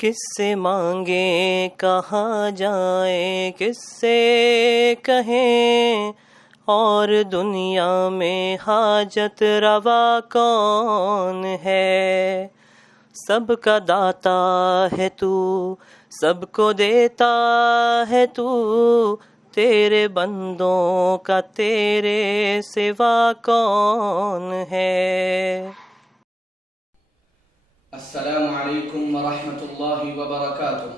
کس سے مانگیں کہاں جائیں کس سے کہیں، اور دنیا میں حاجت روا کون ہے؟ سب کا داتا ہے تو، سب کو دیتا ہے تو، تیرے بندوں کا تیرے سوا کون ہے؟ السلام علیکم ورحمۃ اللہ وبرکاتہ۔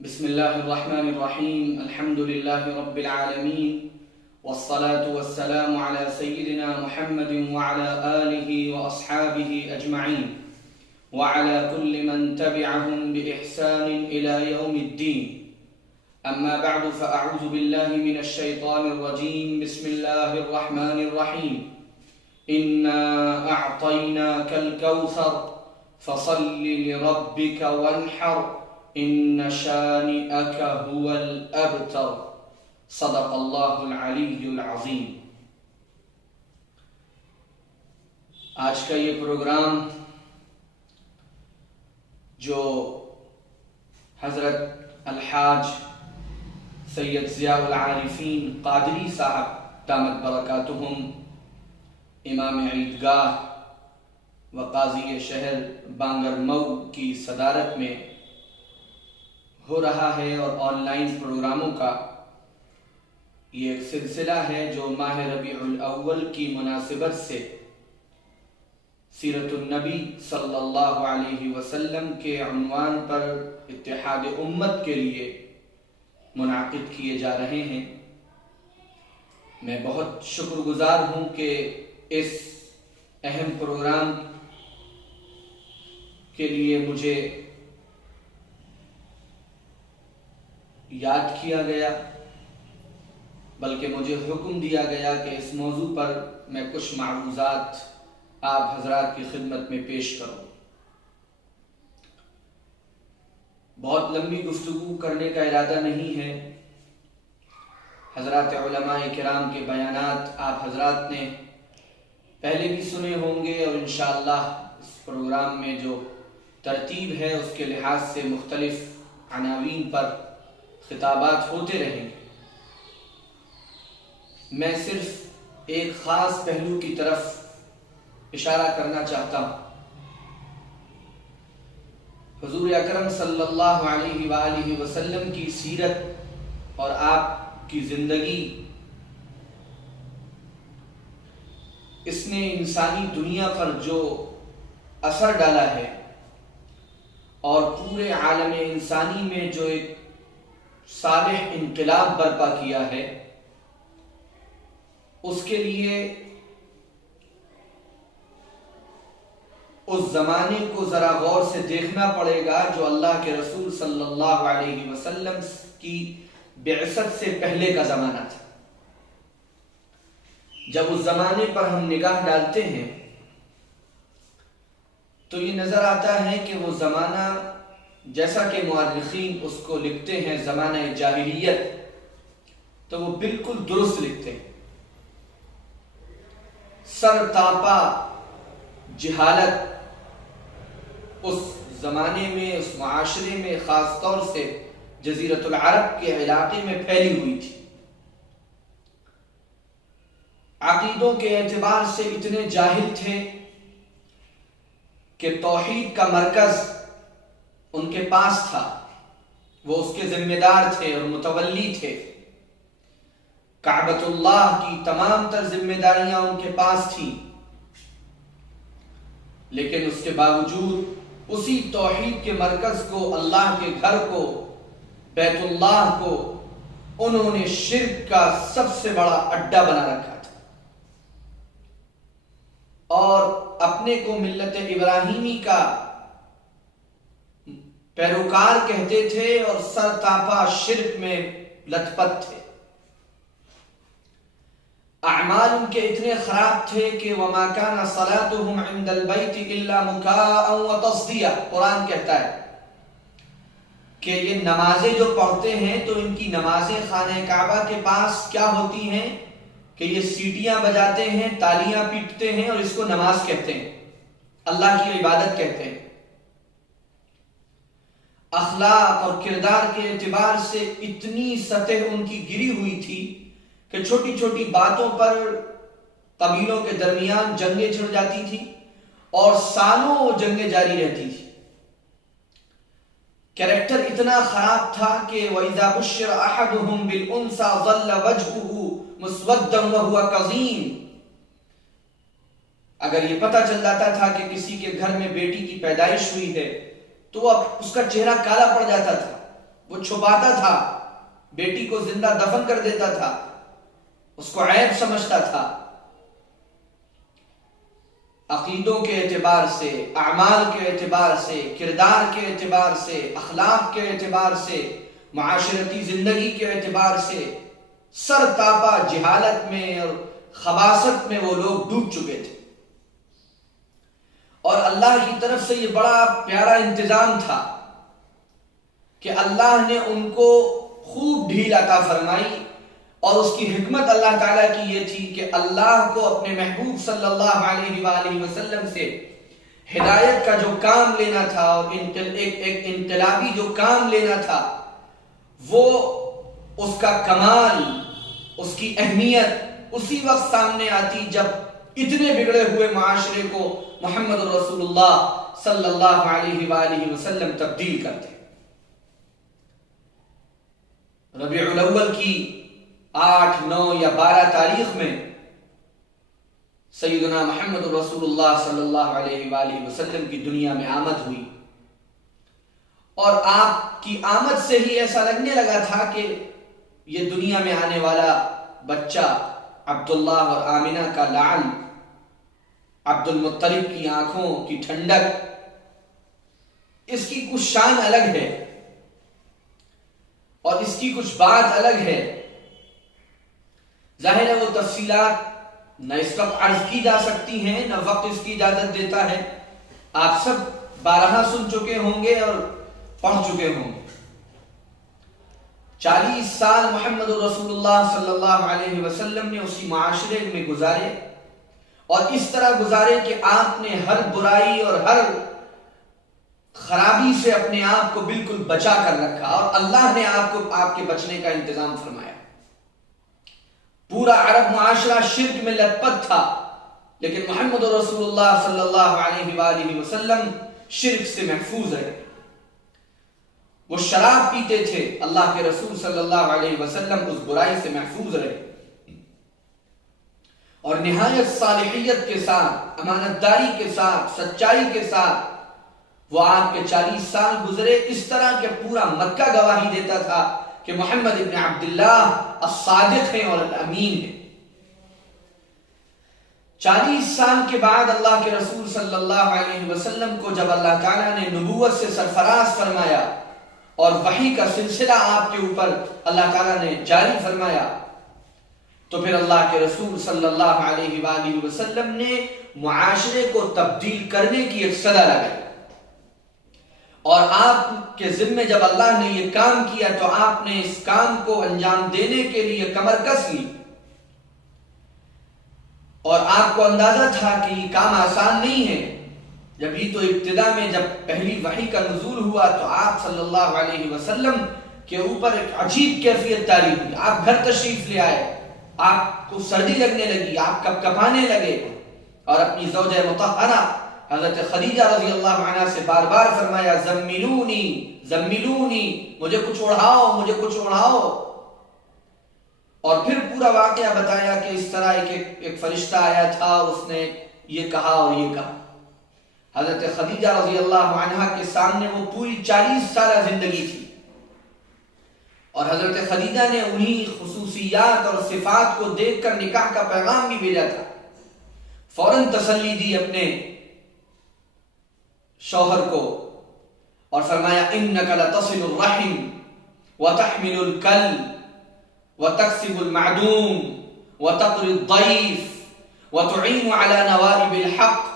بسم اللہ الرحمن الرحیم، الحمد للہ رب العالمین، والصلاة والسلام علی سیدنا محمد وعلى آلہ واصحابہ اجمعین، وعلى كل من تبعهم بإحسان إلى يوم الدين، اما بعد فأعوذ باللہ من الشیطان الرجیم، بسم اللہ الرحمن الرحیم۔ إنا أعطيناك الكوثر فصل لربك وانحر إن شانئك هو الأبتر، صدق اللہ العلی العظیم۔ آج کا یہ پروگرام جو حضرت الحاج سید ضیاء العارفین قادری صاحب دامت برکاتہم، امام عیدگاہ و قاضی شہر بانگر مئو کی صدارت میں ہو رہا ہے، اور آن لائن پروگراموں کا یہ ایک سلسلہ ہے جو ماہ ربیع الاول کی مناسبت سے سیرت النبی صلی اللہ علیہ وسلم کے عنوان پر اتحاد امت کے لیے منعقد کیے جا رہے ہیں۔ میں بہت شکر گزار ہوں کہ اس اہم پروگرام کے لیے مجھے یاد کیا گیا، بلکہ مجھے حکم دیا گیا کہ اس موضوع پر میں کچھ معروضات آپ حضرات کی خدمت میں پیش کروں۔ بہت لمبی گفتگو کرنے کا ارادہ نہیں ہے۔ حضرات علماء کرام کے بیانات آپ حضرات نے پہلے بھی سنے ہوں گے، اور انشاءاللہ اس پروگرام میں جو ترتیب ہے اس کے لحاظ سے مختلف عناوین پر خطابات ہوتے رہیں گے۔ میں صرف ایک خاص پہلو کی طرف اشارہ کرنا چاہتا ہوں۔ حضور اکرم صلی اللہ علیہ وآلہ وسلم کی سیرت اور آپ کی زندگی، اس نے انسانی دنیا پر جو اثر ڈالا ہے اور پورے عالم انسانی میں جو ایک صالح انقلاب برپا کیا ہے، اس کے لیے اس زمانے کو ذرا غور سے دیکھنا پڑے گا جو اللہ کے رسول صلی اللہ علیہ وسلم کی بعثت سے پہلے کا زمانہ تھا۔ جب اس زمانے پر ہم نگاہ ڈالتے ہیں تو یہ نظر آتا ہے کہ وہ زمانہ، جیسا کہ مورخین اس کو لکھتے ہیں زمانہ جاہلیت، تو وہ بالکل درست لکھتے ہیں۔ سر تاپا جہالت اس زمانے میں، اس معاشرے میں، خاص طور سے جزیرۃ العرب کے علاقے میں پھیلی ہوئی تھی۔ عقیدوں کے اعتبار سے اتنے جاہل تھے کہ توحید کا مرکز ان کے پاس تھا، وہ اس کے ذمہ دار تھے اور متولی تھے۔ کعبۃ اللہ کی تمام تر ذمہ داریاں ان کے پاس تھیں، لیکن اس کے باوجود اسی توحید کے مرکز کو، اللہ کے گھر کو، بیت اللہ کو، انہوں نے شرک کا سب سے بڑا اڈا بنا رکھا تھا، اور اپنے کو ملت ابراہیمی کا پیروکار کہتے تھے اور سر تاپا شرک میں لت پت تھے۔ اعمال ان کے اتنے خراب تھے کہ وَمَا كَانَ صَلَاتُهُمْ عِنْدَ الْبَيْتِ إِلَّا مُكَاءً وَتَصْدِيًا، قرآن کہتا ہے کہ یہ نمازیں جو پڑھتے ہیں تو ان کی نمازیں خانہ کعبہ کے پاس کیا ہوتی ہیں کہ یہ سیٹیاں بجاتے ہیں، تالیاں پیٹتے ہیں، اور اس کو نماز کہتے ہیں، اللہ کی عبادت کہتے ہیں۔ اخلاق اور کردار کے اعتبار سے اتنی سطح ان کی گری ہوئی تھی کہ چھوٹی چھوٹی باتوں پر قبیلوں کے درمیان جنگیں چھڑ جاتی تھی اور سالوں وہ جنگیں جاری رہتی تھی۔ کریکٹر اتنا خراب تھا کہ وَإِذَا بُشِّرَ أَحَدُهُمْ بِالْأُنْثَى ظَلَّ وَجْهُهُ مُسْوَدًّا وَهُوَ كَظِيمٌ۔ اگر یہ پتہ چل جاتا تھا کہ کسی کے گھر میں بیٹی کی پیدائش ہوئی ہے تو اس کا چہرہ کالا پڑ جاتا تھا، وہ چھپاتا تھا، بیٹی کو زندہ دفن کر دیتا تھا، اس کو عیب سمجھتا تھا۔ عقیدوں کے اعتبار سے، اعمال کے اعتبار سے، کردار کے اعتبار سے، اخلاق کے اعتبار سے، معاشرتی زندگی کے اعتبار سے سر تاپا جہالت میں اور خباثت میں وہ لوگ ڈوب چکے تھے۔ اور اللہ کی طرف سے یہ بڑا پیارا انتظام تھا کہ اللہ نے ان کو خوب ڈھیل عطا فرمائی، اور اس کی حکمت اللہ تعالیٰ کی یہ تھی کہ اللہ کو اپنے محبوب صلی اللہ علیہ وآلہ وسلم سے ہدایت کا جو کام لینا تھا اور ایک انقلابی جو کام لینا تھا، وہ اس کا کمال، اس کی اہمیت اسی وقت سامنے آتی جب اتنے بگڑے ہوئے معاشرے کو محمد رسول اللہ صلی اللہ علیہ وآلہ وسلم تبدیل کرتے۔ ربیع الاول کی 8، 9 یا 12 تاریخ میں سیدنا محمد رسول اللہ صلی اللہ علیہ وآلہ وسلم کی دنیا میں آمد ہوئی، اور آپ کی آمد سے ہی ایسا لگنے لگا تھا کہ یہ دنیا میں آنے والا بچہ عبداللہ اور آمنہ کا لعل، عبد المطلب کی آنکھوں کی ٹھنڈک، اس کی کچھ شان الگ ہے اور اس کی کچھ بات الگ ہے۔ ظاہر ہے وہ تفصیلات نہ اس وقت عرض کی جا سکتی ہیں، نہ وقت اس کی اجازت دیتا ہے، آپ سب بارہا سن چکے ہوں گے اور پڑھ چکے ہوں گے۔ 40 سال محمد رسول اللہ صلی اللہ علیہ وسلم نے اسی معاشرے میں گزارے، اور اس طرح گزارے کہ آپ نے ہر برائی اور ہر خرابی سے اپنے آپ کو بالکل بچا کر رکھا، اور اللہ نے آپ کے بچنے کا انتظام فرمایا۔ پورا عرب معاشرہ شرک میں لت پت تھا، لیکن محمد رسول اللہ صلی اللہ علیہ وآلہ وسلم شرک سے محفوظ رہے۔ وہ شراب پیتے تھے، اللہ کے رسول صلی اللہ علیہ وسلم اس برائی سے محفوظ رہے، اور نہایت صالحیت کے ساتھ، امانتداری کے ساتھ، سچائی کے ساتھ وہ آپ کے 40 سال گزرے، اس طرح کہ پورا مکہ گواہی دیتا تھا کہ محمد ابن عبداللہ الصادق ہیں اور الامین ہیں۔ 40 سال کے بعد اللہ کے رسول صلی اللہ علیہ وسلم کو جب اللہ تعالیٰ نے نبوت سے سرفراز فرمایا اور وحی کا سلسلہ آپ کے اوپر اللہ تعالیٰ نے جاری فرمایا، تو پھر اللہ کے رسول صلی اللہ علیہ وآلہ وسلم نے معاشرے کو تبدیل کرنے کی ایک صدا لگائی، اور آپ کے ذمے جب اللہ نے یہ کام کیا تو آپ نے اس کام کو انجام دینے کے لیے کمر کس لی، اور آپ کو اندازہ تھا کہ یہ کام آسان نہیں ہے۔ جب ہی تو ابتدا میں جب پہلی وحی کا نزول ہوا تو آپ صلی اللہ علیہ وسلم کے اوپر ایک عجیب کیفیت طاری ہوئی۔ آپ گھر تشریف لے آئے، آپ کو سردی لگنے لگی، آپ کپ کپانے لگے، اور اپنی زوجہ مطہرہ حضرت خدیجہ رضی اللہ عنہ سے بار بار فرمایا زملونی زملونی، مجھے کچھ اڑھاؤ، مجھے کچھ اڑھاؤ، اور پھر پورا واقعہ بتایا کہ اس طرح ایک فرشتہ آیا تھا، اس نے یہ کہا اور یہ کہا۔ حضرت خدیجہ رضی اللہ عنہ کے سامنے وہ پوری 40 سالہ زندگی تھی، اور حضرت خدیجہ نے انہی خصوصیات اور صفات کو دیکھ کر نکاح کا پیغام بھی بھیجا تھا۔ فوراً تسلی دی اپنے شوہر کو اور فرمایا انک لتصل الرحم وتحمل الکل وتکسب المعدوم وتقری الضیف وتعین علی نوائب الحق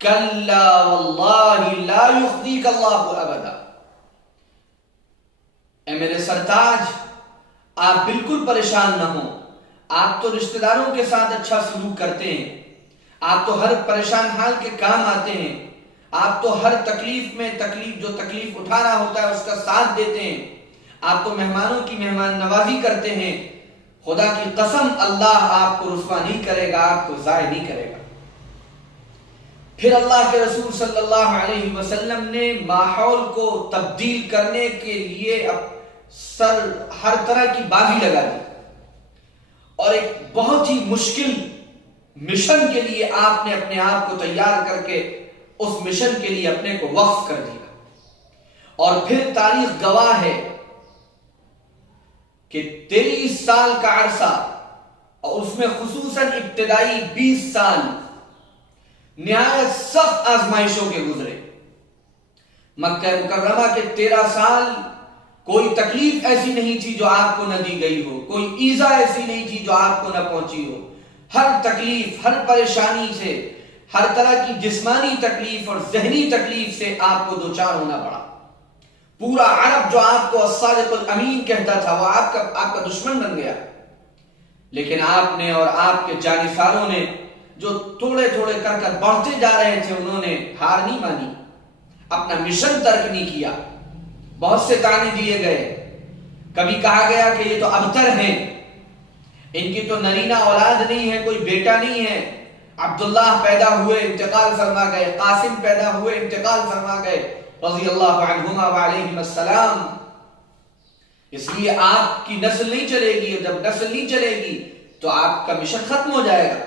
کلا واللہ لا یخزیک اللہ ابدا۔ اے میرے سرتاج، آپ بالکل پریشان نہ ہوں، آپ تو رشتہ داروں کے ساتھ اچھا سلوک کرتے ہیں، آپ تو ہر پریشان حال کے کام آتے ہیں، آپ تو ہر تکلیف میں جو تکلیف اٹھانا ہوتا ہے اس کا ساتھ دیتے ہیں، آپ تو مہمانوں کی مہمان نوازی کرتے ہیں. خدا کی قسم اللہ آپ کو رسوا نہیں کرے گا، آپ کو ضائع نہیں کرے گا. پھر اللہ کے رسول صلی اللہ علیہ وسلم نے ماحول کو تبدیل کرنے کے لیے ہر طرح کی بازی لگا دی، اور ایک بہت ہی مشکل مشن کے لیے آپ نے اپنے آپ کو تیار کر کے اس مشن کے لیے اپنے کو وقف کر دیا. اور پھر تاریخ گواہ ہے کہ 23 سال کا عرصہ، اور اس میں خصوصاً ابتدائی 20 سال نہایت سخت آزمائشوں کے گزرے. مکہ مکرمہ کے 13 سال کوئی تکلیف ایسی نہیں تھی جو آپ کو نہ دی گئی ہو، کوئی ایذا ایسی نہیں تھی جو آپ کو نہ پہنچی ہو. ہر تکلیف، ہر پریشانی سے، ہر طرح کی جسمانی تکلیف اور ذہنی تکلیف سے آپ کو دوچار ہونا پڑا. پورا عرب جو آپ کو الصادق الامین کہتا تھا وہ آپ کا دشمن بن گیا. لیکن آپ نے اور آپ کے جانثاروں نے جو تھوڑے تھوڑے کر بڑھتے جا رہے تھے، انہوں نے ہار نہیں مانی، اپنا مشن ترک نہیں کیا. بہت سے طعنے دیے گئے، کبھی کہا گیا کہ یہ تو ابتر ہیں، ان کی تو نرینہ اولاد نہیں ہے، کوئی بیٹا نہیں ہے. عبداللہ پیدا ہوئے انتقال فرما گئے، قاسم پیدا ہوئے انتقال فرما گئے رضی اللہ عنہما وعلیہم السلام. اس لیے آپ کی نسل نہیں چلے گی، جب نسل نہیں چلے گی تو آپ کا مشن ختم ہو جائے گا.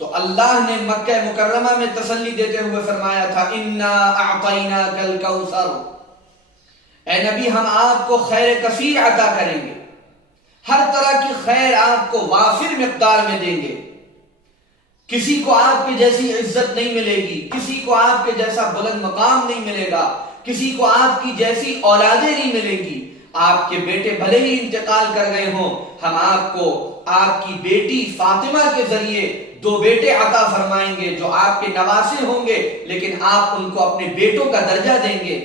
تو اللہ نے مکہ مکرمہ میں تسلی دیتے ہوئے فرمایا تھا اِنَّا أَعْطَيْنَاكَ الْكَوْثَرَ، اے نبی ہم آپ کو خیر کثیر عطا کریں گے، ہر طرح کی خیر آپ کو وافر مقدار میں دیں گے. کسی کو آپ کی جیسی عزت نہیں ملے گی، کسی کو آپ کے جیسا بلند مقام نہیں ملے گا، کسی کو آپ کی جیسی اولادیں نہیں ملیں گی. آپ کے بیٹے بھلے ہی انتقال کر گئے ہوں، ہم آپ کو آپ کی بیٹی فاطمہ کے ذریعے 2 بیٹے عطا فرمائیں گے جو آپ کے نواسے ہوں گے، لیکن آپ ان کو اپنے بیٹوں کا درجہ دیں گے.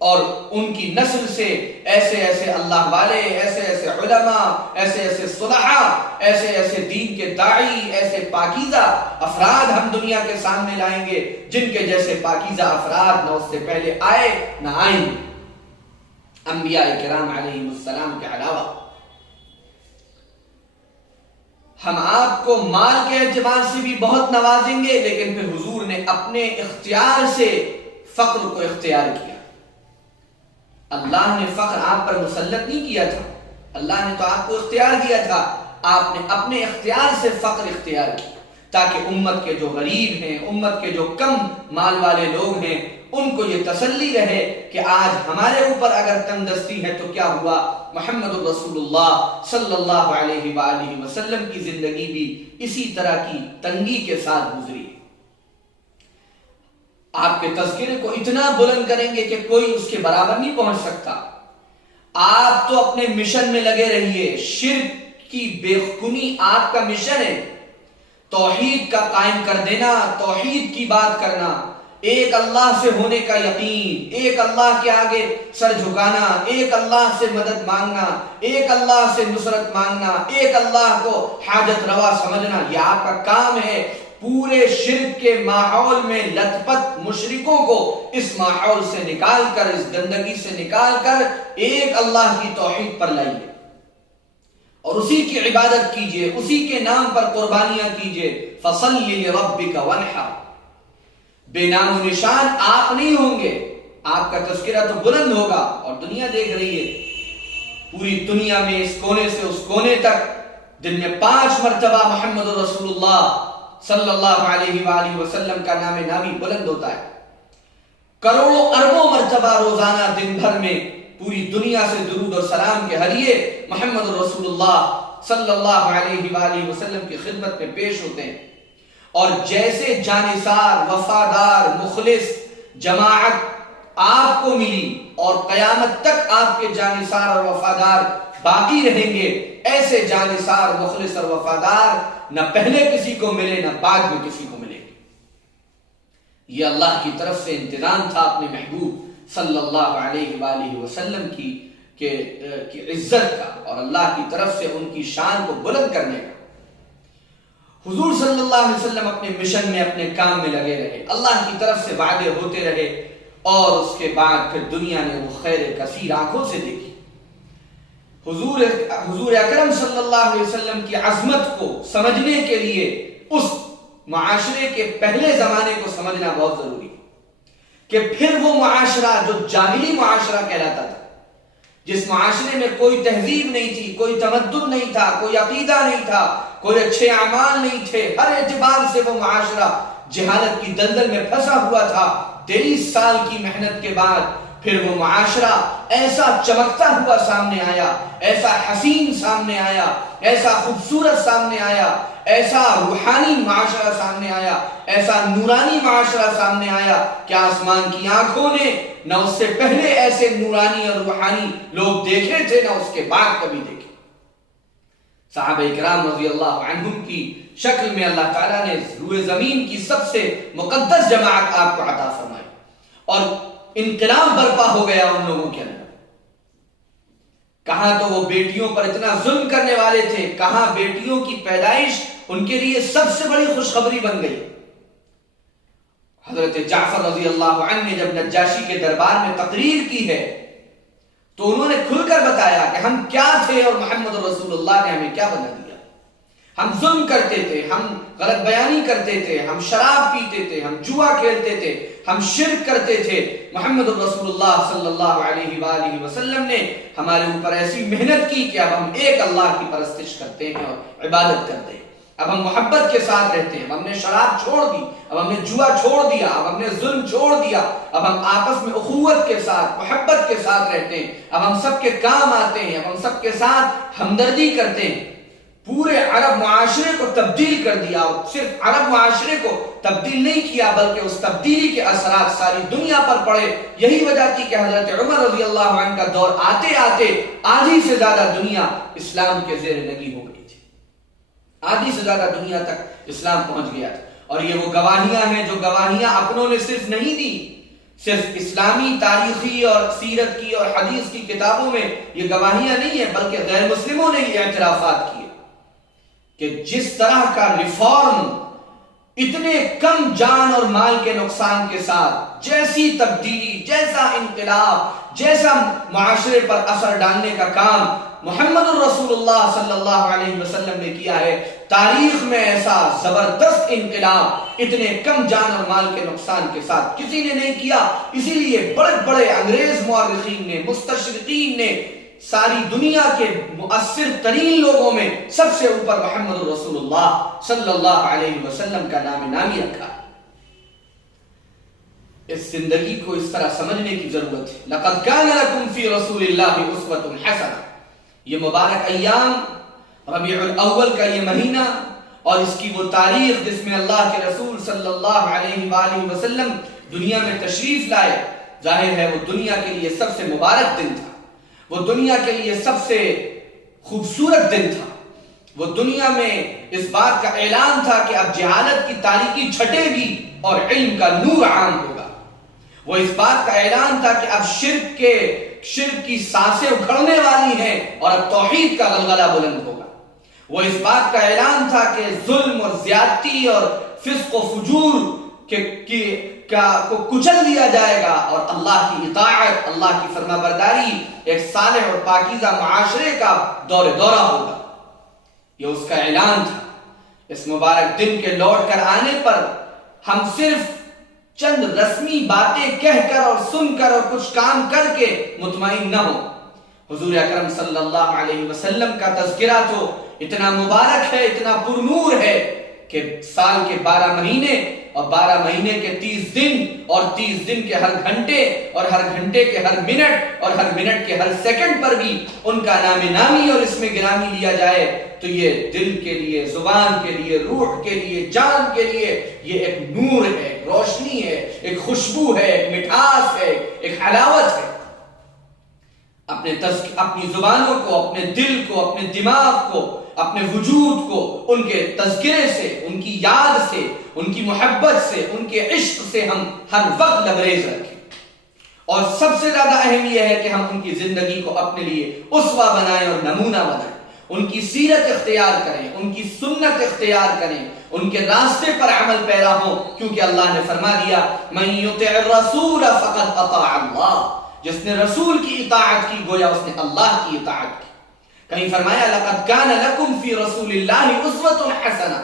اور ان کی نسل سے ایسے ایسے اللہ والے، ایسے ایسے علماء، ایسے ایسے صلحاء، ایسے ایسے دین کے داعی، ایسے پاکیزہ افراد ہم دنیا کے سامنے لائیں گے جن کے جیسے پاکیزہ افراد نہ اس سے پہلے آئے نہ آئیں گے، انبیاء کرام علیہم السلام کے علاوہ. ہم آپ کو مال کے اعتبار سے بھی بہت نوازیں گے، لیکن پھر حضور نے اپنے اختیار سے فقر کو اختیار کیا. اللہ نے فقر آپ پر مسلط نہیں کیا تھا، اللہ نے تو آپ کو اختیار دیا تھا، آپ نے اپنے اختیار سے فقر اختیار کیا تاکہ امت کے جو غریب ہیں، امت کے جو کم مال والے لوگ ہیں، ان کو یہ تسلی رہے کہ آج ہمارے اوپر اگر تنگ دستی ہے تو کیا ہوا، محمد رسول اللہ صلی اللہ علیہ وآلہ وسلم کی زندگی بھی اسی طرح کی تنگی کے ساتھ گزری. آپ کے تذکرے کو اتنا بلند کریں گے کہ کوئی اس کے برابر نہیں پہنچ سکتا. آپ تو اپنے مشن میں لگے رہیے، شرک کی بے خونی آپ کا مشن ہے، توحید کا قائم کر دینا، توحید کی بات کرنا، ایک اللہ سے ہونے کا یقین، ایک اللہ کے آگے سر جھکانا، ایک اللہ سے مدد مانگنا، ایک اللہ سے نصرت مانگنا، ایک اللہ کو حاجت روا سمجھنا، یہ آپ کا کام ہے. پورے شرک کے ماحول میں لت پت مشرکوں کو اس ماحول سے نکال کر، اس گندگی سے نکال کر ایک اللہ کی توحید پر لائیے اور اسی کی عبادت کیجئے، اسی کے نام پر قربانیاں کیجئے. فَصَلِّ لِرَبِّكَ وَانْحَرْ. بے نام و نشان آپ نہیں ہوں گے، آپ کا تذکرہ تو بلند ہوگا. اور دنیا دیکھ رہی ہے، پوری دنیا میں اس کونے سے اس کونے تک دن میں 5 مرتبہ محمد رسول اللہ صلی اللہ علیہ وآلہ وسلم کا نام نامی بلند ہوتا ہے. کروڑوں اربوں مرتبہ روزانہ دن بھر میں پوری دنیا سے درود و سلام کے ہدیے محمد رسول اللہ صلی اللہ علیہ وآلہ وسلم کی خدمت میں پیش ہوتے ہیں. اور جیسے جانثار، وفادار، مخلص جماعت آپ کو ملی اور قیامت تک آپ کے جانثار اور وفادار باقی رہیں گے، ایسے جانثار، مخلص اور وفادار نہ پہلے کسی کو ملے نہ بعد میں کسی کو ملے گے. یہ اللہ کی طرف سے انتظام تھا اپنے محبوب صلی اللہ علیہ وآلہ وسلم کی عزت کا اور اللہ کی طرف سے ان کی شان کو بلند کرنے کا. حضور صلی اللہ علیہ وسلم اپنے مشن میں اپنے کام میں لگے رہے، اللہ کی طرف سے وعدے ہوتے رہے، اور اس کے بعد پھر دنیا نے وہ خیر کثیر آنکھوں سے دیکھی۔ حضور اکرم صلی اللہ علیہ وسلم کی عظمت کو سمجھنے کے لیے اس معاشرے کے پہلے زمانے کو سمجھنا بہت ضروری ہے، کہ پھر وہ معاشرہ جو جاہلی معاشرہ کہلاتا تھا، جس معاشرے میں کوئی تہذیب نہیں تھی، کوئی تمدن نہیں تھا، کوئی عقیدہ نہیں تھا، کوئی اچھے اعمال نہیں تھے، ہر اعتبار سے وہ معاشرہ جہالت کی دلدل میں پھنسا ہوا تھا، 23 سال کی محنت کے بعد پھر وہ معاشرہ ایسا چمکتا ہوا سامنے آیا، ایسا حسین سامنے آیا، ایسا خوبصورت سامنے آیا، ایسا روحانی معاشرہ سامنے آیا، ایسا نورانی معاشرہ سامنے آیا کہ آسمان کی آنکھوں نے نہ اس سے پہلے ایسے نورانی اور روحانی لوگ دیکھے تھے، نہ اس کے بعد کبھی دیکھے۔ صحابہ کرام رضی اللہ عنہم کی شکل میں اللہ تعالیٰ نے روئے زمین کی سب سے مقدس جماعت آپ کو عطا فرمائی، اور انقلاب برپا ہو گیا ان لوگوں کے اندر۔ کہاں تو وہ بیٹیوں پر اتنا ظلم کرنے والے تھے، کہاں بیٹیوں کی پیدائش ان کے لیے سب سے بڑی خوشخبری بن گئی۔ حضرت جعفر رضی اللہ عنہ نے جب نجاشی کے دربار میں تقریر کی ہے تو انہوں نے کھل کر بتایا کہ ہم کیا تھے اور محمد رسول اللہ نے ہمیں کیا بنا دیا۔ ہم ظلم کرتے تھے، ہم غلط بیانی کرتے تھے، ہم شراب پیتے تھے، ہم جوا کھیلتے تھے، ہم شرک کرتے تھے۔ محمد رسول اللہ صلی اللہ علیہ وآلہ وسلم نے ہمارے اوپر ایسی محنت کی کہ اب ہم ایک اللہ کی پرستش کرتے ہیں اور عبادت کرتے ہیں۔ اب ہم محبت کے ساتھ رہتے ہیں، اب ہم نے شراب چھوڑ دی، اب ہم نے جوا چھوڑ دیا، اب ہم نے ظلم چھوڑ دیا، اب ہم آپس میں اخوت کے ساتھ، محبت کے ساتھ رہتے ہیں، اب ہم سب کے کام آتے ہیں، اب ہم سب کے ساتھ ہمدردی کرتے ہیں۔ پورے عرب معاشرے کو تبدیل کر دیا، اور صرف عرب معاشرے کو تبدیل نہیں کیا بلکہ اس تبدیلی کے اثرات ساری دنیا پر پڑے۔ یہی وجہ تھی کہ حضرت عمر رضی اللہ عنہ کا دور آتے آتے آدھی سے زیادہ دنیا اسلام کے زیر نگی ہو گئی تھی، آدھی سے زیادہ دنیا تک اسلام پہنچ گیا تھا۔ اور یہ وہ گواہیاں ہیں جو گواہیاں اپنوں نے صرف نہیں دی، صرف اسلامی تاریخی اور سیرت کی اور حدیث کی کتابوں میں یہ گواہیاں نہیں ہیں، بلکہ غیر مسلموں نے یہ اعترافات کیے کہ جس طرح کا ریفارم اتنے کم جان اور مال کے نقصان کے ساتھ، جیسی تبدیلی، جیسا انقلاب، جیسا معاشرے پر اثر ڈالنے کا کام محمد الرسول اللہ صلی اللہ علیہ وسلم نے کیا ہے، تاریخ میں ایسا زبردست انقلاب اتنے کم جان اور مال کے نقصان کے ساتھ کسی نے نہیں کیا۔ اسی لیے بڑے بڑے انگریز مورخین نے، مستشرقین نے ساری دنیا کے مؤثر ترین لوگوں میں سب سے اوپر محمد رسول اللہ صلی اللہ علیہ وسلم کا نام نامی رکھا۔ اس زندگی کو اس طرح سمجھنے کی ضرورت ہے۔ لقد كان لكم في رسول الله اسوة حسنة۔ یہ مبارک ایام، ربیع الاول کا یہ مہینہ اور اس کی وہ تاریخ جس میں اللہ کے رسول صلی اللہ علیہ وآلہ وسلم دنیا میں تشریف لائے، ظاہر ہے وہ دنیا کے لیے سب سے مبارک دن تھا، وہ دنیا کے لیے سب سے خوبصورت دن تھا۔ وہ دنیا میں اس بات کا اعلان تھا کہ اب جہالت کی تاریکی چھٹے گی اور علم کا نور عام ہوگا۔ وہ اس بات کا اعلان تھا کہ اب شرک کی سانسیں اکھڑنے والی ہیں اور اب توحید کا غلغلہ بلند ہوگا۔ وہ اس بات کا اعلان تھا کہ ظلم اور زیادتی اور فسق و فجور کو کچل دیا جائے گا اور اللہ کی اطاعت، اللہ کی فرما برداری، ایک صالح اور پاکیزہ معاشرے کا دورہ ہوگا۔ یہ اس کا اعلان تھا۔ اس مبارک دن کے لوٹ کر آنے پر ہم صرف چند رسمی باتیں کہہ کر اور سن کر اور کچھ کام کر کے مطمئن نہ ہو۔ حضور اکرم صلی اللہ علیہ وسلم کا تذکرہ تو اتنا مبارک ہے، اتنا پرنور ہے کہ سال کے 12 مہینے اور 12 مہینے کے 30 دن اور 30 دن کے ہر گھنٹے اور ہر گھنٹے کے ہر منٹ اور ہر منٹ کے ہر سیکنڈ پر بھی ان کا نام نامی اور اس میں گرامی لیا جائے تو یہ دل کے لیے، زبان کے لیے، روح کے لیے، جان کے لیے یہ ایک نور ہے، ایک روشنی ہے، ایک خوشبو ہے، ایک مٹھاس ہے، ایک حلاوت ہے۔ اپنی زبانوں کو، اپنے دل کو، اپنے دماغ کو، اپنے وجود کو ان کے تذکرے سے، ان کی یاد سے، ان کی محبت سے، ان کے عشق سے ہم ہر وقت لبریز رکھیں۔ اور سب سے زیادہ اہم یہ ہے کہ ہم ان کی زندگی کو اپنے لیے اسوہ بنائیں اور نمونہ بنائیں، ان کی سیرت اختیار کریں، ان کی سنت اختیار کریں، ان کے راستے پر عمل پیرا ہو، کیونکہ اللہ نے فرما دیا من یطع الرسول فقد اطاع اللہ، جس نے رسول کی اطاعت کی گویا اس نے اللہ کی اطاعت کی۔ کہیں فرمایا لقد کان لکم فی رسول اللہ اسوۃ حسنہ،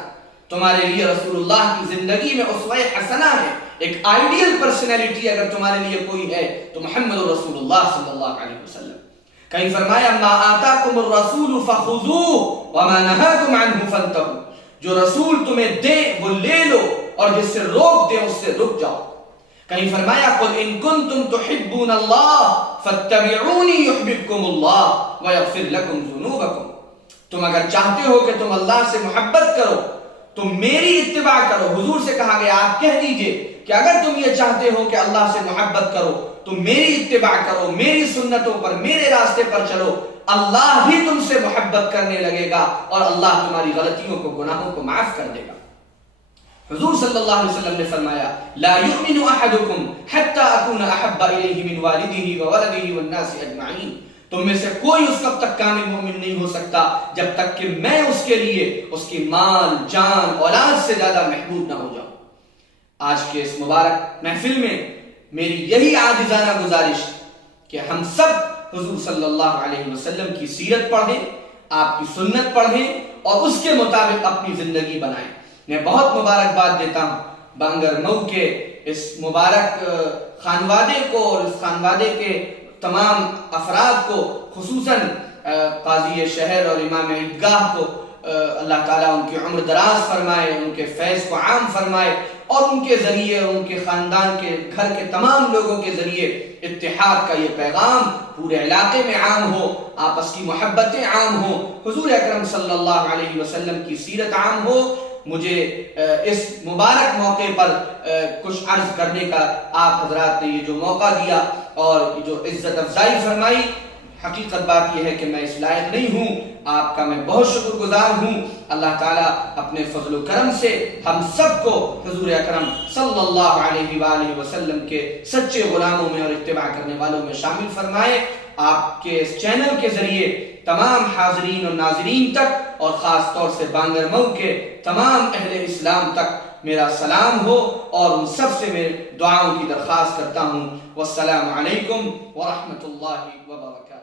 تمہارے لیے رسول اللہ کی زندگی میں اسوہ حسنہ ہے، ایک آئیڈیل پرسنالٹی اگر تمہارے لیے کوئی ہے تو محمد رسول اللہ صلی اللہ علیہ وسلم۔ کہیں فرمایا ما آتاکم الرسول فخذوہ وما نہاکم عنہ فانتہوا، جو رسول تمہیں دے وہ لے لو اور جس سے روک دے اس سے رک جاؤ۔ کہیں فرمایا قل ان کنتم تحبون اللہ فاتبعونی یحببکم اللہ ویغفر لکم ذنوبکم، تم اگر چاہتے ہو کہ تم اللہ سے محبت کرو تم میری اتباع کرو۔ حضور سے کہا گیا آپ کہہ دیجئے کہ اگر تم یہ چاہتے ہو کہ اللہ سے محبت کرو تو میری اتباع کرو، میری سنتوں پر میرے راستے پر چلو، اللہ بھی تم سے محبت کرنے لگے گا اور اللہ تمہاری غلطیوں کو گناہوں کو معاف کر دے گا۔ حضور صلی اللہ علیہ وسلم نے فرمایا لا یؤمن احدکم حتی اکون احب الیہ من والدہ وولدہ والناس اجمعین، تم میں سے کوئی اس وقت تک کامل مومن نہیں ہو سکتا جب تک کہ میں اس کے لیے اس کی مال جان اولاد سے زیادہ محبوب نہ ہو جاؤں۔ آج کے اس مبارک محفل میں میری یہی عاجزانہ گزارش کہ ہم سب حضور صلی اللہ علیہ وسلم کی سیرت پڑھیں، آپ کی سنت پڑھیں اور اس کے مطابق اپنی زندگی بنائیں۔ میں بہت مبارکباد دیتا ہوں بانگر مئو کے اس مبارک خانوادے کو اور اس خانوادے کے تمام افراد کو، خصوصاً قاضی شہر اور امام عیدگاہ کو اللہ تعالیٰ ان کی عمر دراز فرمائے، ان کے فیض کو عام فرمائے اور ان کے ذریعے ان کے خاندان کے گھر کے تمام لوگوں کے ذریعے اتحاد کا یہ پیغام پورے علاقے میں عام ہو، آپس کی محبتیں عام ہوں، حضور اکرم صلی اللہ علیہ وسلم کی سیرت عام ہو۔ مجھے اس مبارک موقع پر کچھ عرض کرنے کا آپ حضرات نے یہ جو موقع دیا اور جو عزت افزائی فرمائی، حقیقت بات یہ ہے کہ میں اس لائق نہیں ہوں، آپ کا میں بہت شکر گزار ہوں۔ اللہ تعالیٰ اپنے فضل و کرم سے ہم سب کو حضور اکرم صلی اللہ علیہ وآلہ وسلم کے سچے غلاموں میں اور اتباع کرنے والوں میں شامل فرمائے۔ آپ کے اس چینل کے ذریعے تمام حاضرین اور ناظرین تک اور خاص طور سے بانگر مئو کے تمام اہل اسلام تک میرا سلام ہو اور ان سب سے میں دعاؤں کی درخواست کرتا ہوں۔ والسلام علیکم ورحمۃ اللہ وبرکاتہ۔